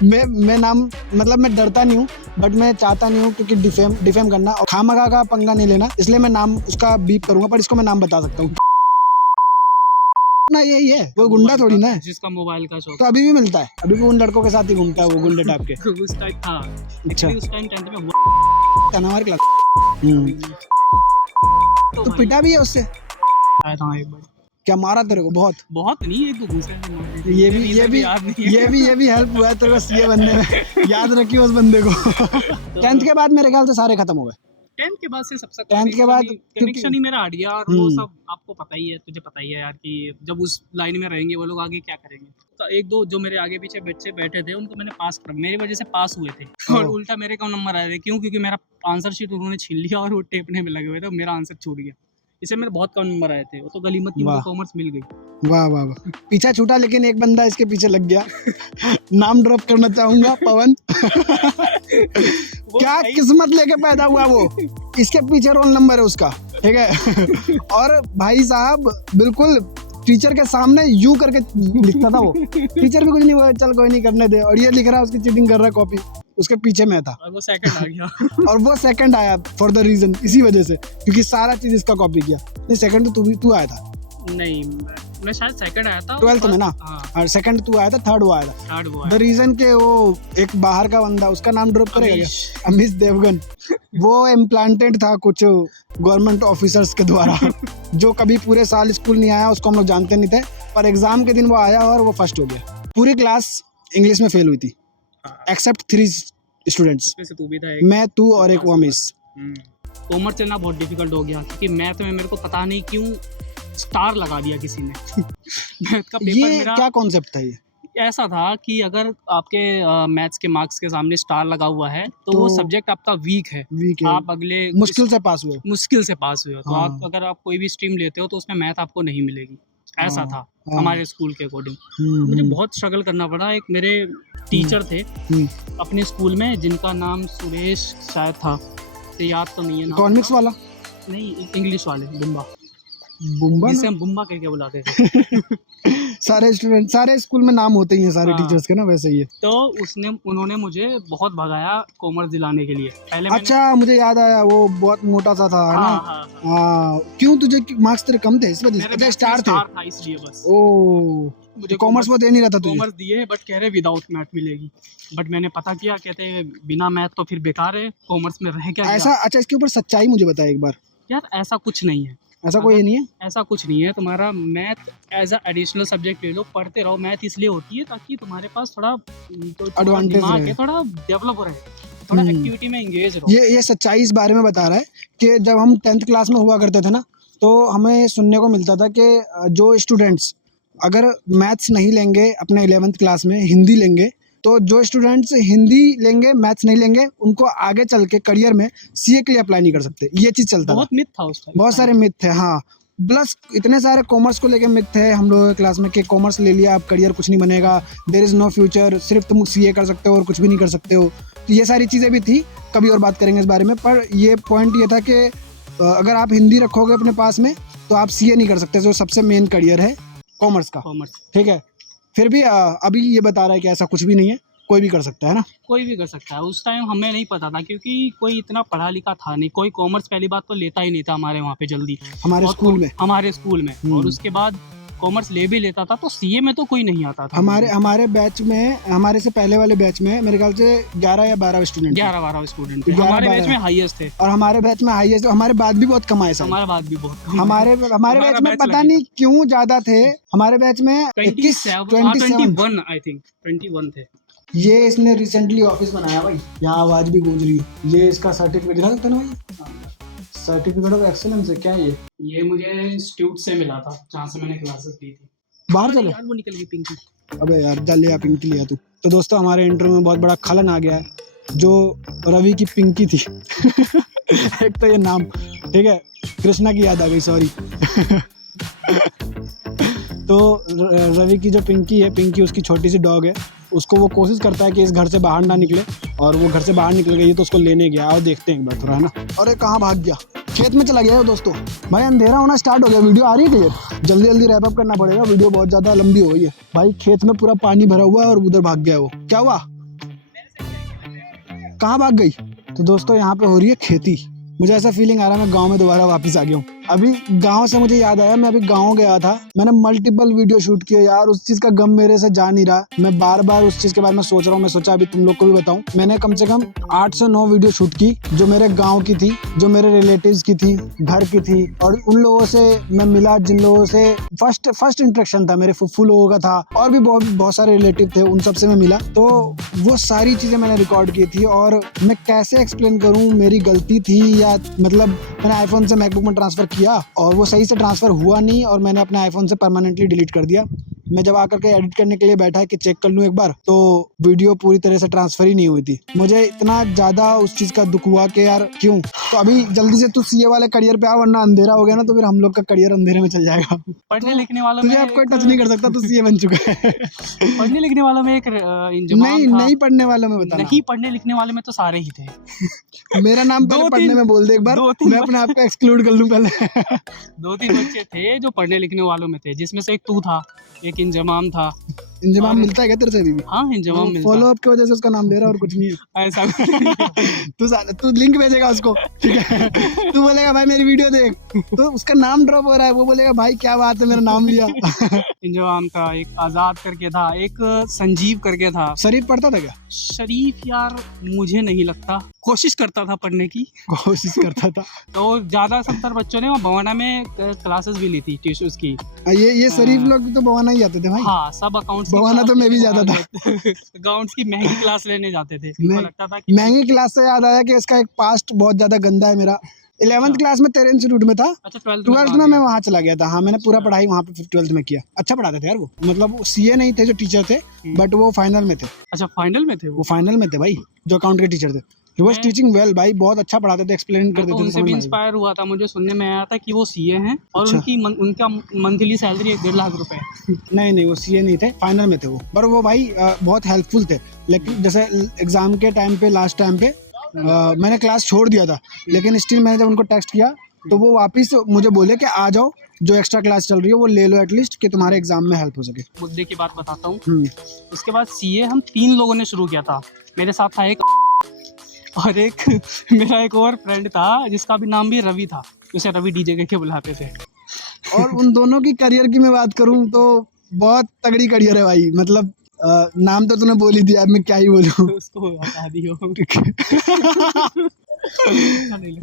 मैं नाम मतलब मैं डरता नहीं हूँ, बट मैं चाहता नहीं हूँ क्योंकि डिफेम करना और खामखा का पंगा नहीं लेना, इसलिए मैं नाम उसका बीप करूंगा, पर इसको मैं नाम बता सकता हूँ ना, यही है, वो गुंडा थोड़ी ना है। जिसका मोबाइल का शौक तो अभी भी मिलता है, अभी भी उन लड़कों के साथ ही घूमता है वो गुंडे टाइप के। उस टाइप था। अच्छा, उस टाइम 10th में हुआ हमारे क्लास तो पिटा भी है उससे। आया था एक बार। क्या मारा तेरे को? बहुत नहीं, एक दो दूसरे ने मारे थे। ये भी हेल्प हुआ है तेरे को सीए बनने में। याद रखियो उस बंदे को। 10th के बाद मेरे ख्याल से सारे खत्म हो गए। 10th के बाद से सबसे 10th के बाद कनेक्शन ही मेरा हट गया, और वो सब आपको पता ही है, तुझे पता ही है यार कि जब उस लाइन में रहेंगे वो लोग आगे क्या करेंगे। तो एक दो जो मेरे आगे पीछे बच्चे बैठे थे उनको मैंने पास कर, मेरी वजह से पास हुए थे, और उल्टा मेरे कम नंबर आए थे। क्यों? क्योंकि मेरा आंसर शीट उन्होंने छीन लिया और वो टेपने में लगे हुए थे, मेरा आंसर छूट गया, इससे मेरे बहुत कम नंबर आए थे। वो तो गलीमत की मुझे कॉमर्स मिल गई। वाह वाह वाह, पीछा छूटा लेकिन एक बंदा इसके पीछे लग गया। नाम ड्रॉप करना चाहूंगा, पवन। क्या किस्मत लेके पैदा हुआ वो, इसके पीछे रोल नंबर है उसका, ठीक है। और भाई साहब बिल्कुल टीचर के सामने यू करके लिखता था वो, टीचर भी कुछ नहीं बोला, चल कोई नहीं करने दे, और ये लिख रहा है उसकी चीटिंग कर रहा है कॉपी, उसके पीछे मैं था और वो सेकंड आ गया। और वो सेकंड आया फॉर द रीजन, इसी वजह से, क्योंकि सारा चीज इसका कॉपी किया। नहीं सेकंड तो तू आया था। नहीं, मैं शायद सेकंड आया था 12th में ना। हाँ। और सेकंड तू आया था, थर्ड वो आया था। द रीजन के वो एक बाहर का बंदा, उसका नाम ड्रॉप करेगा क्या? अमीश देवगन। वो इम्प्लांटेड था कुछ गवर्नमेंट ऑफिसर्स के द्वारा, जो कभी पूरे साल स्कूल नहीं आया, उसको हम लोग जानते नहीं थे, पर एग्जाम के दिन वो आया और वो फर्स्ट हो गया। पूरी क्लास इंग्लिश में फेल हुई थी, एक्सेप्ट 3 स्टूडेंट्स, तू भी था, मैं, तू और एक अमीश। कॉमर्स लेना बहुत डिफिकल्ट हो गया, क्योंकि मैथ में मेरे को पता नहीं क्यों स्टार लगा दिया किसी ने। मैथ का पेपर ये मेरा क्या कॉन्सेप्ट था? ये ऐसा था कि अगर आपके मैथ्स के मार्क्स के सामने स्टार लगा हुआ है तो वो सब्जेक्ट आपका वीक है, आप अगले मुश्किल से पास हुए हो। तो आप अगर आप कोई भी स्ट्रीम लेते हो तो उसमें मैथ आपको नहीं मिलेगी, ऐसा था हमारे स्कूल के अकॉर्डिंग। मुझे बहुत स्ट्रगल करना पड़ा। एक मेरे टीचर थे अपने स्कूल में, जिनका नाम सुरेश शायद था, तो याद तो नहीं है ना। इकोनॉमिक्स वाला? नहीं, इंग्लिश वाले, बुम्बा। बुम्बा जिसे हम बुम्बा करके बुलाते थे। सारे स्टूडेंट, सारे स्कूल में नाम होते ही हैं सारे हाँ। टीचर्स के ना, वैसे ही है। तो उन्होंने मुझे बहुत भगाया कॉमर्स दिलाने के लिए। पहले अच्छा मुझे याद आया, वो बहुत मोटा सा था, है ना? हाँ हाँ हाँ। हाँ, क्यों तुझे मार्क्स तेरे कम थे इस वजह से? मेरे अच्छा मैथ्स में स्टार थे। स्टार था इसलिए बस। ओ, मुझे कॉमर्स वो दे नहीं रहा था तुझे? कॉमर्स दिए बट कह रहे विदाउट मैथ मिलेगी, बट मैंने पता किया, कहते बिना मैथ तो फिर बेकार है, कॉमर्स में रह क्या ऐसा? गया। अच्छा इसके ऊपर सच्चाई मुझे बता एक बार। यार ऐसा कुछ नहीं है, ऐसा कोई नहीं है? ऐसा कुछ नहीं है। तुम्हारा math as a additional subject ले लो, पढ़ते रहो। मैथ इसलिए होती है ताकि तुम्हारे पास थोड़ा तो तुम्हारा Advantage दिमाग रहे। है थोड़ा डेवलप हो रहे, थोड़ा एक्टिविटी में एंगेज रहो। ये सच्चाई इस बारे में बता रहा है कि जब हम 10th क्लास में हुआ करते थे ना, तो हमें सुनने को मिलता था कि जो स्टूडेंट्स अगर मैथ्स नहीं लेंगे अपने 11th क्लास में, हिंदी लेंगे, तो जो स्टूडेंट्स हिंदी लेंगे मैथ्स नहीं लेंगे, उनको आगे चल के करियर में सीए के लिए अप्लाई नहीं कर सकते। ये चीज़ चलता था। बहुत मिथ था उस टाइम, बहुत सारे मिथ थे, हाँ। प्लस इतने सारे कॉमर्स को लेके मिथ थे हम लोगों के क्लास में कि कॉमर्स ले लिया अब करियर कुछ नहीं बनेगा, देयर इज़ नो फ्यूचर, सिर्फ तुम सीए कर सकते हो और कुछ भी नहीं कर सकते हो। तो ये सारी चीज़ें भी थी, कभी और बात करेंगे इस बारे में। पर ये पॉइंट ये था कि अगर आप हिंदी रखोगे अपने पास में तो आप सीए नहीं कर सकते, जो सबसे मेन करियर है कॉमर्स का। कॉमर्स ठीक है, फिर भी अभी ये बता रहा है कि ऐसा कुछ भी नहीं है, कोई भी कर सकता है ना। कोई भी कर सकता है। उस टाइम हमें नहीं पता था क्योंकि कोई इतना पढ़ा लिखा था नहीं, कोई कॉमर्स पहली बात तो लेता ही नहीं था हमारे वहाँ पे जल्दी, हमारे और स्कूल में, हमारे स्कूल में। और उसके बाद कॉमर्स ले भी लेता था तो सीए में तो कोई नहीं आता था। हमारे बैच में, हमारे से पहले वाले बैच में मेरे ख्याल से 11 या 12 स्टूडेंट, 11-12 स्टूडेंट थे 11-12 हमारे बैच में, हाईएस्ट थे। और हमारे बैच में हाईएस्ट, हमारे बाद भी बहुत कम आए शायद। हमारे बाद भी बहुत कम। हमारे बैच में पता नहीं क्यों ज्यादा थे। हमारे बैच में 21 21 आई थिंक 21 थे। ये इसने रिसेंटली ऑफिस बनाया भाई, यहाँ आवाज भी गूंज रही है। ये इसका सर्टिफिकेट दिखा सकते ना भाई, सर्टिफिकेट ऑफ एक्सीलेंस है क्या ये मुझे इंस्टीट्यूट से मिला था जहाँ से मैंने क्लासेस ली थी। बाहर चले यार वो निकल गई पिंकी। अबे यार जल लिया, पिंकी लिया तू। तो दोस्तों हमारे इंटरव्यू में बहुत बड़ा खलन आ गया है, जो रवि की पिंकी थी। एक तो ये नाम, ठीक है, कृष्णा की याद आ गई, सॉरी। तो रवि की जो पिंकी है, पिंकी उसकी छोटी सी डॉग है। उसको वो कोशिश करता है कि इस घर से बाहर ना निकले, और वो घर से बाहर निकल गई है तो उसको लेने गया। और देखते हैं एक बार थोड़ा, है ना। अरे कहाँ भाग गया, खेत में चला गया है दोस्तों। भाई अंधेरा होना स्टार्ट हो गया, वीडियो आ रही है क्लियर? जल्दी जल्दी रैप अप करना पड़ेगा, वीडियो बहुत ज़्यादा लंबी हो गई है। भाई खेत में पूरा पानी भरा हुआ है और उधर भाग गया वो, क्या हुआ, कहाँ भाग गई? तो दोस्तों यहाँ पे हो रही है खेती। मुझे ऐसा फीलिंग आ रहा है मैं गांव में दोबारा वापस आ गया हूँ। अभी गांव से मुझे याद आया, मैं अभी गांव गया था, मैंने मल्टीपल वीडियो शूट किए यार, उस चीज का गम मेरे से जा नहीं रहा। मैं बार बार उस चीज के बारे में सोच रहा हूँ। मैं सोचा अभी तुम लोग को भी बताऊं, मैंने कम से कम 8 से 9 वीडियो शूट की, जो मेरे गाँव की थी, जो मेरे रिलेटिव्स की थी, घर की थी, और उन लोगों से मैं मिला जिन लोगों से फर्स्ट इंट्रेक्शन था, मेरे फुफ्फू लोगों का था, और भी बहुत सारे रिलेटिव थे, उन सबसे मैं मिला। तो वो सारी चीजें मैंने रिकॉर्ड की थी, और मैं कैसे एक्सप्लेन करूँ, मेरी गलती थी या मतलब मैंने आईफोन से मैकबुक में ट्रांसफर किया और वो सही से ट्रांसफर हुआ नहीं, और मैंने अपने आईफोन से परमानेंटली डिलीट कर दिया। मैं जब आकर के एडिट करने के लिए बैठा कि चेक कर लूँ एक बार, तो वीडियो पूरी तरह से ट्रांसफर ही नहीं हुई थी। मुझे इतना ज्यादा उस चीज का दुख हुआ कि यार क्यों। तो अभी जल्दी से तू सीए वाले करियर पे आ, वरना अंधेरा हो गया ना तो फिर हम लोग का करियर अंधेरे में चल जाएगा। पढ़ने लिखने वालों तुझे में अब कोई टच नहीं कर सकता, तू सीए बन चुका है। पढ़ने लिखने वालों में एक नहीं पढ़ने वालों में बता, नहीं पढ़ने लिखने वाले में तो सारे ही थे। मेरा नाम पहले पढ़ने में बोल दे एक बार, मैं अपने आप को एक्सक्लूड कर लूं पहले। 2-3 बच्चे थे जो पढ़ने लिखने वालों में थे, जिसमें से एक तू था, एक इंजमाम था। इंजमाम मिलता है क्या तेरे से अभी भी? हाँ इंजमाम मिलता है। फॉलो अप की वजह से उसका नाम ले रहा है और कुछ नहीं है ऐसा। तू लिंक भेजेगा उसको, ठीक है? तू बोलेगा भाई मेरी वीडियो देख, तो उसका नाम ड्रॉप हो रहा है, वो बोलेगा भाई क्या बात है मेरा नाम लिया। इंजमाम था, एक आजाद करके था, एक संजीव करके था। शरीफ पढ़ता था क्या? शरीफ यार मुझे नहीं लगता, कोशिश करता था पढ़ने की, कोशिश करता था। तो ज्यादा 70 बच्चों ने बवाना में क्लासेस भी ली थी ट्यूशन्स की। ये शरीफ लोग तो बवाना ही जाते थे भाई। हाँ सब अकाउंट्स बवाना तो मैं भी जाता था। अकाउंट्स की महंगी क्लास लेने जाते थे, लगता था कि महंगी क्लास से याद आया कि इसका एक पास्ट बहुत ज्यादा गंदा है मेरा। 11th क्लास में तेरे इंस्टीट्यूट में था। अच्छा 12th में मैं वहाँ चला गया था। हाँ मैंने पूरा पढ़ाई वहाँ पे 12th में किया। अच्छा पढ़ाते थे यार वो, मतलब सीए नहीं थे जो टीचर थे, बट वो फाइनल में थे। अच्छा फाइनल में थे वो फाइनल में थे भाई, जो अकाउंट के टीचर थे। ही वाज टीचिंग वेल भाई, बहुत अच्छा पढ़ाते थे, एक्सप्लेन करते थे। उनसे भी इंस्पायर हुआ था, मुझे सुनने में आया था कि वो सीए हैं और उनका मंथली सैलरी 1.5 लाख रुपए। नहीं वो सीए नहीं थे, फाइनल में थे वो, पर वो भाई बहुत हेल्पफुल थे। लेकिन जैसे एग्जाम के टाइम पे, लास्ट टाइम पे मैंने क्लास छोड़ दिया था, लेकिन स्टिल मैंने जब उनको टेक्स्ट किया तो वो वापस मुझे बोले कि आ जाओ, जो एक्स्ट्रा क्लास चल रही है वो ले लो एटलीस्ट, कि तुम्हारे एग्जाम में हेल्प हो सके। मुद्दे की बात बताता हूँ। उसके बाद सीए हम 3 लोगों ने शुरू किया था। मेरे साथ था एक और एक मेरा एक और फ्रेंड था जिसका भी नाम भी रवि था, उसे रवि डीजे कह के बुलाते थे। और उन दोनों की करियर की मैं बात करूं तो बहुत तगड़ी करियर है भाई, मतलब नाम तो तूने बोल ही दिया, अब मैं क्या ही बोलूं। उसको बता दियो।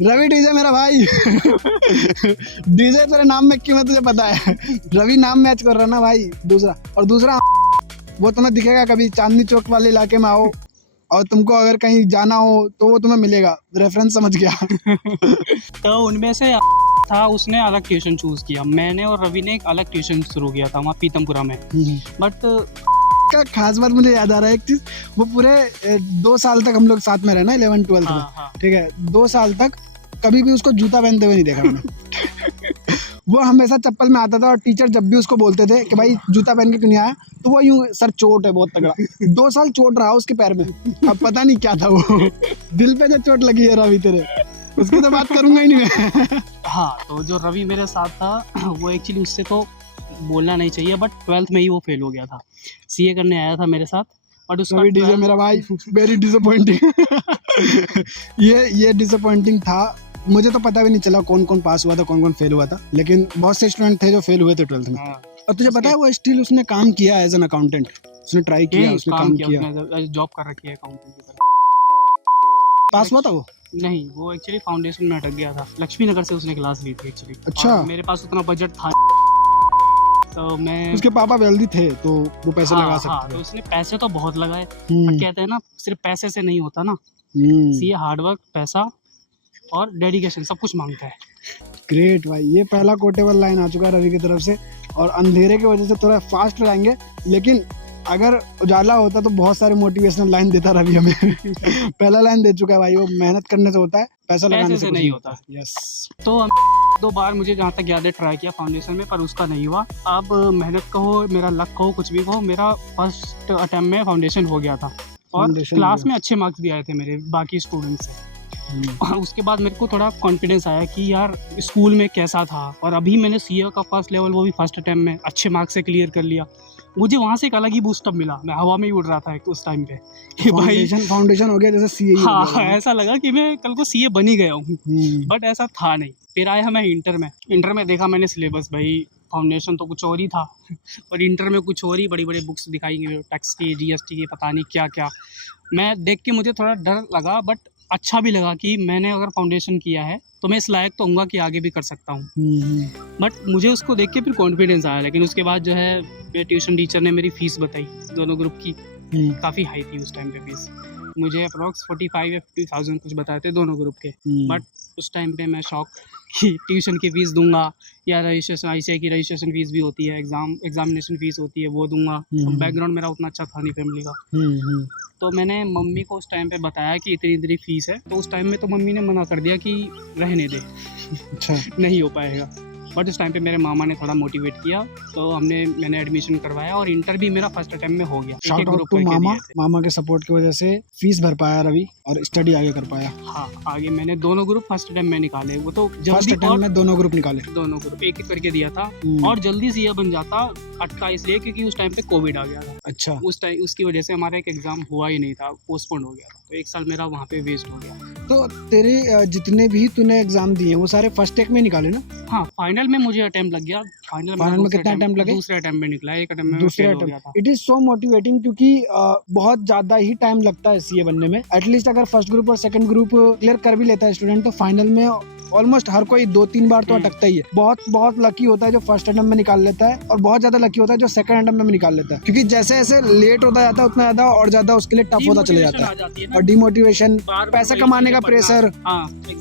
रवि डीजे मेरा भाई। डीजे तेरे नाम में क्यों है तुझे पता है? रवि नाम मैच कर रहा ना भाई। दूसरा वो तुम्हें दिखेगा कभी चांदनी चौक वाले इलाके में आओ और तुमको अगर कहीं जाना हो तो वो तुम्हें मिलेगा, रेफरेंस समझ गया। तो उनमें से था, उसने अलग ट्यूशन चूज किया, मैंने और रवि ने एक अलग ट्यूशन शुरू किया था वहाँ पीतमपुरा में। बट का खास बात मुझे याद आ रहा है एक चीज, वो पूरे 2 साल तक हम लोग साथ में रहे ना 11-12 में, ठीक है, 2 साल तक कभी भी उसको जूता पहनते हुए नहीं देखा मैंने। वो हमेशा चप्पल में आता था और टीचर जब भी उसको बोलते थे कि भाई जूता पहन के क्यों नहीं आया, तो वो यूं, सर चोट है बहुत तगड़ा। 2 साल चोट रहा उसके पैर में, अब पता नहीं क्या था वो। दिल पे जो चोट लगी है रवि तेरे, उसकी तो बात करूंगा ही नहीं मैं। हाँ, तो जो रवि मेरे साथ था वो एक्चुअली उससे तो बोलना नहीं चाहिए, बट 12th में ही वो फेल हो गया था। सीए करने आया था मेरे साथ, बट उसका डीजे मेरा भाई वेरी डिसअपॉइंटिंग। ये डिसअपॉइंटिंग था। मुझे तो पता भी नहीं चला कौन कौन पास हुआ था, कौन कौन फेल हुआ था, लेकिन बहुत से स्टूडेंट थे जो फेल हुए थे 12th में। और तुझे पता है वो स्टिल उसने काम किया एज एन अकाउंटेंट, उसने ट्राई किया, उसने काम किया, जॉब कर रखी है अकाउंटेंट की तरह। पास हुआ था वो? नहीं, वो एक्चुअली फाउंडेशन में अटक गया था। लक्ष्मी नगर से उसने क्लास ली थी एक्चुअली। अच्छा। मेरे पास उतना बजट था तो मैं, उसके पापा वेल्दी थे तो वो पैसे लगा सकते हाँ, थे। तो उसने पैसे तो बहुत लगाए, पर कहते हैं ना सिर्फ पैसे से नहीं होता ना, सीए हार्डवर्क, पैसा और डेडिकेशन सब कुछ मांगता है। ग्रेट भाई, ये पहला कोटेबल लाइन आ चुका है रवि की तरफ से। और अंधेरे की वजह से थोड़ा फास्ट रहेंगे, लेकिन अगर उजाला होता तो बहुत सारे मोटिवेशनल लाइन देता रवि हमें। पहला लाइन दे चुका है भाई, वो मेहनत करने से होता है, पैसा लगाने से नहीं होता। यस। तो 2 बार मुझे जहाँ तक याद है ट्राई किया फाउंडेशन में, पर उसका नहीं हुआ। अब मेहनत कहो, मेरा लक कहो, कुछ भी कहो, मेरा फर्स्ट अटेम्प्ट में फाउंडेशन हो गया था और क्लास में अच्छे मार्क्स भी आए थे मेरे बाकी स्टूडेंट से। और उसके बाद मेरे को थोड़ा कॉन्फिडेंस आया कि यार स्कूल में कैसा था, और अभी मैंने सीए का फर्स्ट लेवल वो भी फर्स्ट अटेम्प्ट में अच्छे मार्क्स से क्लियर कर लिया। मुझे वहाँ से एक अलग ही बूस्टअप मिला, मैं हवा में ही उड़ रहा था उस टाइम पे कि भाई फाउंडेशन हो गया जैसे सीए। हाँ, ऐसा लगा कि मैं कल को सीए बन ही गया हूँ, बट ऐसा था नहीं। फिर आया मैं इंटर में देखा मैंने सिलेबस, भाई फाउंडेशन तो कुछ और ही था और इंटर में कुछ और ही, बड़ी बड़ी बुक्स दिखाई गई, टैक्स की, जीएसटी की, पता नहीं क्या क्या। मैं देख के मुझे थोड़ा डर लगा, बट अच्छा भी लगा कि मैंने अगर फाउंडेशन किया है तो मैं इस लायक तो होऊंगा कि आगे भी कर सकता हूँ। बट मुझे उसको देख के फिर कॉन्फिडेंस आया। लेकिन उसके बाद जो है मेरे ट्यूशन टीचर ने मेरी फ़ीस बताई, दोनों ग्रुप की काफ़ी हाई थी उस टाइम पे फीस। मुझे अप्रॉक्स 45 या 50,000 कुछ बताए थे दोनों ग्रुप के। बट उस टाइम पे मैं शॉक कि ट्यूशन की फ़ीस दूंगा या रजिस्ट्रेशन, ICI की रजिस्ट्रेशन फ़ीस भी होती है, एग्जामिनेशन फ़ीस होती है, वो दूंगा। बैकग्राउंड मेरा उतना अच्छा था नहीं फैमिली का। तो मैंने मम्मी को उस टाइम पे बताया कि इतनी इतनी फ़ीस है, तो उस टाइम में तो मम्मी ने मना कर दिया कि रहने दे। अच्छा। नहीं हो पाएगा। बट उस टाइम पे मेरे मामा ने थोड़ा मोटिवेट किया, तो मैंने एडमिशन करवाया और इंटर भी मेरा फर्स्ट अटेम्प्ट में हो गया। शाउट आउट टू मामा के सपोर्ट की वजह से फीस भर पाया रवि और स्टडी आगे कर पाया। हाँ, आगे मैंने दोनों ग्रुप फर्स्ट अटेम्प्ट में निकाले। वो तो फर्स्ट अटेम्प्ट में दोनों ग्रुप निकाले, दोनों ग्रुप एक एक करके दिया था और जल्दी से यह बन जाता, अटका इसलिए क्योंकि उस टाइम पे कोविड आ गया था। अच्छा। उस टाइम उसकी वजह से हमारा एक एग्जाम हुआ ही नहीं था, पोस्टपोन हो गया था, तो 1 साल मेरा वहाँ पे वेस्ट हो गया। तो तेरे जितने भी तूने एग्जाम दिए वो सारे फर्स्ट टेक में निकाले ना? हाँ, फाइनल में मुझे अटेम्प्ट लग गया। फाइनल में कितना अटेम्प्ट लगे? दूसरे अटेम्प्ट में निकला, एक अटेम्प्ट में दूसरे attempt. It is so motivating क्योंकि बहुत ज्यादा ही टाइम लगता है सीए बनने में। एटलीस्ट अगर फर्स्ट ग्रुप और सेकंड ग्रुप क्लियर कर भी लेता है स्टूडेंट, तो फाइनल में ऑलमोस्ट हर कोई 2-3 बार तो अटकता ही है। बहुत लकी होता है जो फर्स्ट अटेम्प्ट में निकाल लेता है, और बहुत ज्यादा लकी होता है जो सेकंड अटेम्प्ट में निकाल लेता है, क्योंकि जैसे जैसे लेट होता जाता है उतना ज्यादा और ज्यादा उसके लिए टफ होता चला जाता है। और डिमोटिवेशन, पैसा कमाने का प्रेशर,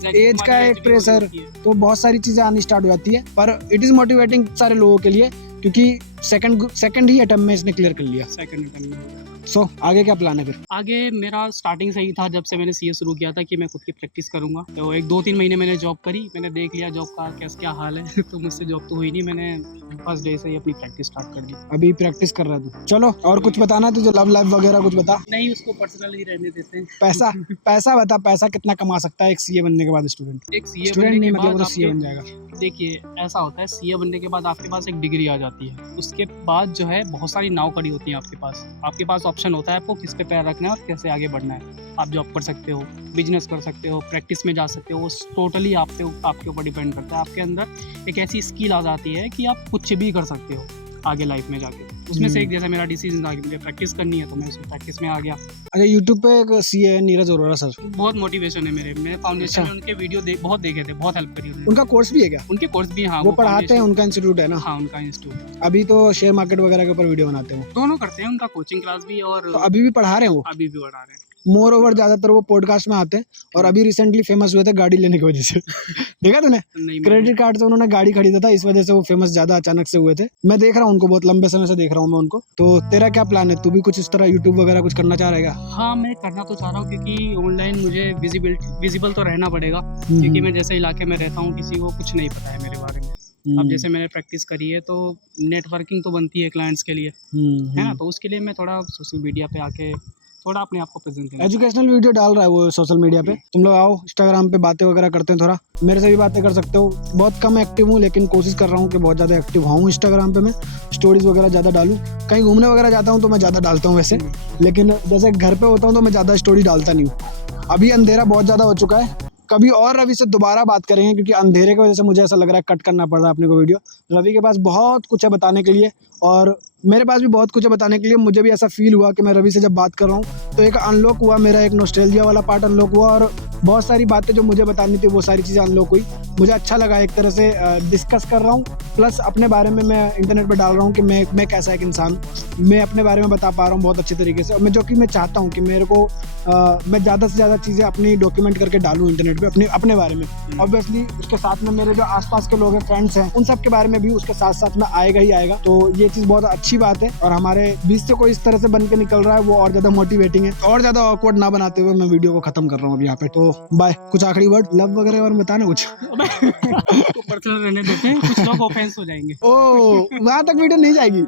एज का एक प्रेशर, तो बहुत सारी चीजें आनी स्टार्ट हो जाती है। पर इट इज मोटिवेटिंग सारे लोगों के लिए, क्योंकि सेकंड ही अटेम्प्ट में इसने क्लियर कर लिया। सेकंड अटेम्प्ट में सो आगे क्या प्लान है फिर? आगे मेरा स्टार्टिंग से ही था, जब से मैंने सीए शुरू किया था, कि मैं खुद की प्रैक्टिस करूंगा। तो एक 2-3 महीने मैंने जॉब करी, मैंने देख लिया जॉब का क्या हाल है तो मुझसे जॉब तो हुई नहीं, मैंने फर्स्ट डे से ही अपनी प्रैक्टिस स्टार्ट कर दी। अभी प्रैक्टिस कर रहा तू? चलो, और कुछ बताना है तुझे? लव लाइफ वगैरह कुछ बता। नहीं, उसको पर्सनल ही रहने देते हैं। पैसा पैसा बता, पैसा कितना कमा सकता है एक सीए बनने के बाद स्टूडेंट? एक सीए स्टूडेंट बनने नहीं, के मतलब बाद वो तो सीए बन आपके, जाएगा। देखिए ऐसा होता है, सीए बनने के बाद आपके पास एक डिग्री आ जाती है। उसके बाद जो है बहुत सारी नाव खड़ी होती है आपके पास ऑप्शन होता है आपको किस पे पैर रखना है और कैसे आगे बढ़ना है। आप जॉब कर सकते हो, बिजनेस कर सकते हो, प्रैक्टिस में जा सकते हो, वो टोटली आपके ऊपर डिपेंड करता है। आपके अंदर एक ऐसी स्किल आ जाती है कि आप कुछ भी कर सकते हो आगे लाइफ में जाके। उसमें से एक जैसा मेरा डिसीजन था कि मुझे प्रैक्टिस करनी है, तो मैं उसमें प्रैक्टिस में आ गया। अच्छा, यूट्यूब पे एक सीए है नीरज अरोड़ा सर, बहुत मोटिवेशन है मेरे फाउंडेशन अच्छा। में उनके वीडियो बहुत देखे थे, बहुत हेल्प करी उन्होंने। उनका कोर्स भी है क्या? उनके कोर्स भी, हाँ, वो पढ़ाते हैं, foundation- उनका इंस्टीट्यूट है ना? हाँ, उनका इंस्टीट्यूट। अभी तो शेयर मार्केट वगैरह के ऊपर वीडियो बनाते हैं दोनों करते हैं, उनका कोचिंग क्लास भी और तो अभी भी पढ़ा रहे हैं वो। अभी भी बढ़ा रहे हैं। मोर ओवर ज्यादातर वो पॉडकास्ट में आते हैं, और अभी रिसेंटली फेमस हुए थे गाड़ी लेने की वजह से देखा तूने? नहीं, क्रेडिट कार्ड से उन्होंने गाड़ी खरीदा था, इस वजह से वो फेमस ज्यादा अचानक से हुए थे। मैं देख रहा हूँ उनको, बहुत लंबे समय से देख रहा हूँ मैं उनको। तो तेरा क्या प्लान है? तू भी कुछ इस तरह यूट्यूब वगैरह कुछ करना चाह रहेगा? हाँ, मैं करना तो चाह रहा हूँ, क्योंकि ऑनलाइन मुझे विजिबल तो रहना पड़ेगा, क्योंकि मैं जैसे इलाके में रहता हूँ किसी को कुछ नहीं पता है मेरे बारे में। अब जैसे मैंने प्रैक्टिस करी है तो नेटवर्किंग तो बनती है क्लाइंट्स के लिए, है ना? तो उसके लिए मैं थोड़ा सोशल मीडिया पे आके थोड़ा अपने आप को प्रेजेंट करना। एजुकेशनल वीडियो डाल रहा है वो सोशल मीडिया पे। तुम लोग आओ इंस्टाग्राम पे, बातें वगैरह करते हैं, थोड़ा मेरे से भी बातें कर सकते हो। बहुत कम एक्टिव हूँ, लेकिन कोशिश कर रहा हूँ कि बहुत ज़्यादा एक्टिव हूँ इंस्टाग्राम पे। मैं स्टोरीज वगैरह ज़्यादा डालूँ। कहीं घूमने वगैरह जाता हूँ तो मैं ज़्यादा डालता हूँ वैसे, लेकिन जैसे घर पे होता हूँ तो मैं ज़्यादा स्टोरी डालता नहीं हूँ। अभी अंधेरा बहुत ज़्यादा हो चुका है, कभी और रवि से दोबारा बात करेंगे, क्योंकि अंधेरे की वजह से मुझे ऐसा लग रहा है कट करना पड़ रहा है अपने को वीडियो। रवि के पास बहुत कुछ है बताने के लिए, और मेरे पास भी बहुत कुछ है बताने के लिए। मुझे भी ऐसा फील हुआ कि मैं रवि से जब बात कर रहा हूँ तो एक अनलॉक हुआ, मेरा एक नॉस्टैल्जिया वाला पार्ट अनलॉक हुआ, और बहुत सारी बातें जो मुझे बतानी थी वो सारी चीज़ें अनलॉक हुई। मुझे अच्छा लगा, एक तरह से डिस्कस कर रहा हूँ, प्लस अपने बारे में मैं इंटरनेट पर डाल रहा हूँ कि मैं कैसा एक इंसान, मैं अपने बारे में बता पा रहा हूँ बहुत अच्छे तरीके से। और मैं मैं चाहता हूँ कि मेरे को मैं ज़्यादा से ज़्यादा चीज़ें अपनी डॉक्यूमेंट करके डालूँ इंटरनेट पे अपने बारे में। ऑब्वियसली उसके साथ में मेरे जो आसपास के लोग हैं, फ्रेंड्स हैं, उन सब के बारे में भी उसके साथ साथ में आएगा ही आएगा। तो ये चीज़ बहुत अच्छी बात है, और हमारे बीच से कोई इस तरह से बन के निकल रहा है वो और ज़्यादा मोटिवेटिंग है। और ज़्यादा ऑकवर्ड ना बनाते हुए मैं वीडियो को खत्म कर रहा हूँ अब यहाँ पे। तो बाय। कुछ आखिरी वर्ड, लव वगैरह और बताना कुछ? तो पर्सनल रहने देते हैं, कुछ लोग ऑफेंस हो जाएंगे। ओ, वहाँ तक वीडियो नहीं जाएगी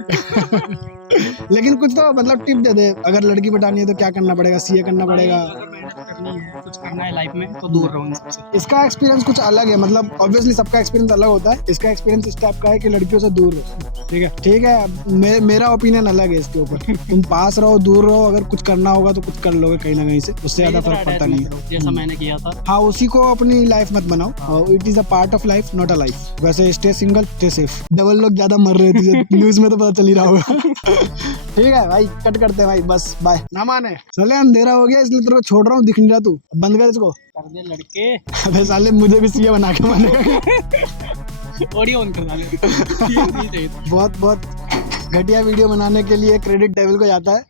लेकिन कुछ तो मतलब टिप दे दे, अगर लड़की पटानी है तो क्या करना पड़ेगा? सीए करना पड़ेगा? अगर मेहनत करनी है, कुछ करना है लाइफ में, तो दूर रहो इन सबसे। इसका एक्सपीरियंस कुछ अलग है, मतलब ऑब्वियसली सबका एक्सपीरियंस अलग होता है। इसका एक्सपीरियंस इस टाइप का है कि लड़कियों से दूर रहो। ठीक है, ठीक है, मेरा ओपिनियन अलग है इसके ऊपर। तुम पास रहो, दूर रहो, अगर कुछ करना होगा तो कुछ कर लोगे कहीं ना कहीं से, उससे ज्यादा फर्क पड़ता नहीं है। जैसा मैंने किया था। हाँ, उसी को अपनी लाइफ मत बनाओ। It is a part of life, not a life. वैसे stay single, stay safe. Double लोग ज्यादा मर रहे थे न्यूज में, तो पता चल ही रहा होगा ठीक है भाई, कट करते हैं भाई, बस बाय। ना माने चले, अंधेरा हो गया इसलिए तेरे को छोड़ रहा हूँ, दिख नहीं रहा तू, बंद कर इसको। कर दे लड़के। अबे साले, मुझे भी सीए बना के मानेगा ऑडियो ऑन कर डाले। बहुत बहुत घटिया वीडियो बनाने के लिए क्रेडिट डेविल को जाता है।